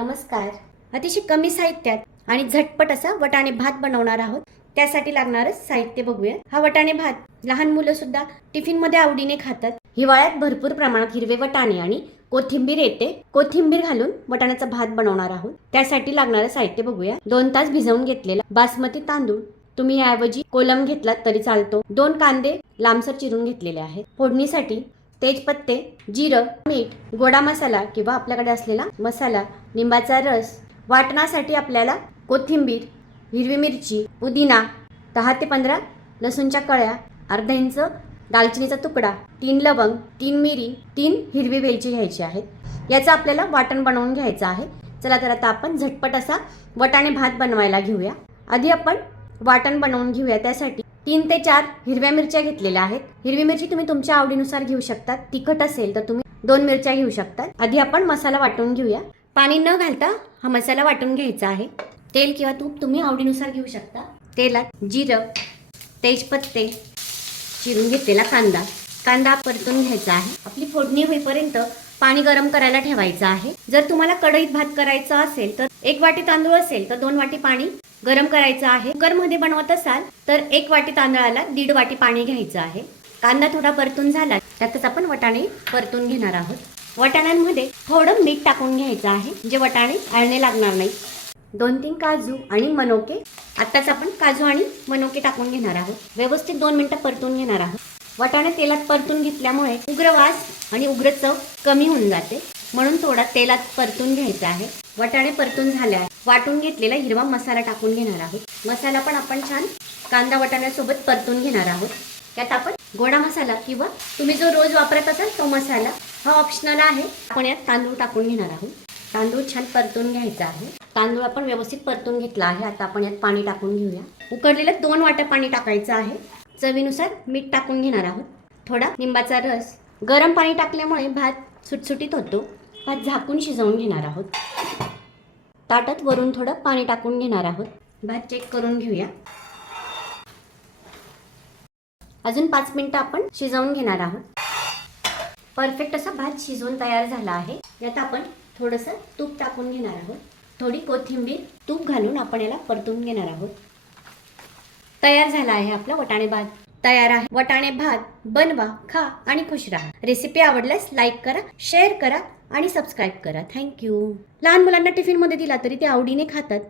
नमस्कार. अतिशय कमी साहित्यात आणि झटपट असा वटाणे भात बनवणार आहोत. त्यासाठी लागणारं साहित्य बघूया. हा वटाणे भात लहान मुलं सुद्धा टिफिनमध्ये आवडीने खातात. हिवाळ्यात भरपूर प्रमाणात हिरवे वटाणे आणि कोथिंबीर येते. कोथिंबीर घालून वटाण्याचा भात बनवणार आहोत. त्यासाठी लागणारं साहित्य बघूया. दोन तास भिजवून घेतलेला बासमती तांदूळ. तुम्ही याऐवजी कोलम घेतलात तरी चालतो. दोन कांदे लांबसर चिरून घेतलेले आहेत. फोडणीसाठी तेजपत्ते जिरं मीठ गोडा मसाला किंवा आपल्याकडे असलेला मसाला लिंबाचा रस वाटणासाठी आपल्याला कोथिंबीर हिरवी मिरची पुदिना दहा ते पंधरा लसूणच्या कळ्या अर्धा इंच दालचिनीचा तुकडा तीन लवंग तीन मिरी तीन हिरवी वेलची घ्यायची आहेत. याचं आपल्याला वाटण बनवून घ्यायचं आहे. चला तर आता आपण झटपट असा वटाणे भात बनवायला घेऊया. आधी आपण वाटण बनवून घेऊया त्यासाठी तीन ते चार हिरव्या मिरच्या घेतलेल्या आहेत. हिरवी मिरची तुम्ही तुमच्या आवडीनुसार घेऊ शकतात तिखट असेल तर तुम्ही दोन मिरच्या घेऊ शकता. आधी आपण मसाला वाटून घेऊया. पाणी न घालता हा मसाला वाटून घ्यायचा आहे. तेल किंवा तूप तुम्ही आवडीनुसार घेऊ शकता. तेलात जिरं तेजपत्ते चिरून घेतलेला कांदा. कांदा परतून घ्यायचा आहे. आपली फोडणी होईपर्यंत पाणी गरम करायला ठेवायचं आहे. जर तुम्हाला कढईत भात करायचा असेल तर एक वाटी तांदूळ असेल तर दोन वाटी पाणी गरम करायचं आहे. कुकरमध्ये बनवत असाल तर एक वाटी तांदळाला दीड वाटी पाणी घ्यायचं आहे. कांदा थोडा परतून झाला त्यातच आपण वटाणे परतून घेणार आहोत. वटाण्यांमध्ये थोडं मीठ टाकून घ्यायचं आहे जे वटाणे आळणे लागणार नाही. दोन तीन काजू आणि मनोके आत्ताच आपण काजू आणि मनोके टाकून घेणार आहोत. व्यवस्थित दोन मिनिटं परतून घेणार आहोत. वाटाणे तेलात परतून घेतल्यामुळे उग्र वास आणि उग्र चव कमी होऊन जाते. म्हणून थोडा तेलात परतून घ्यायचा आहे. वटाणे परतून झाले आहे. वाटून घेतलेला हिरवा मसाला टाकून घेणार आहोत. मसाला पण आपण छान कांदा वटाण्यासोबत परतून घेणार आहोत. त्यात आपण गोडा मसाला किंवा तुम्ही जो रोज वापरत असाल तो मसाला हा ऑप्शनल आहे. आपण यात तांदूळ टाकून घेणार आहोत. तांदूळ छान परतून घ्यायचा आहे. तांदूळ आपण व्यवस्थित परतून घेतला आहे. आता आपण यात पाणी टाकून घेऊया. उकडलेलं दोन वाट्या पाणी टाकायचं आहे. चवीनुसार मीठ टाकून घेणार आहोत. थोडा लिंबाचा रस गरम पाणी टाकल्यामुळे भात सुटसुटीत होतो. भात झाकून शिजवून घेणार आहोत. ताटात वरून थोडं पाणी टाकून घेणार आहोत. भात चेक करून घेऊया. अजून पाच मिनिटं आपण शिजवून घेणार आहोत. परफेक्ट असा भात शिजवून तयार झाला आहे. यात आपण थोडंसं तूप टाकून घेणार आहोत. थोडी कोथिंबीर तूप घालून आपण याला परतून घेणार आहोत. तयार झाला आहे आपला वटाणे भात. तयार आहे. वटाणे भात बनवा खा आणि खुश राहा. रेसिपी आवडल्यास लाईक करा शेअर करा आणि सबस्क्राईब करा. थँक्यू लहान मुलांना टिफिनमध्ये दिला तरी ते आवडीने खातात.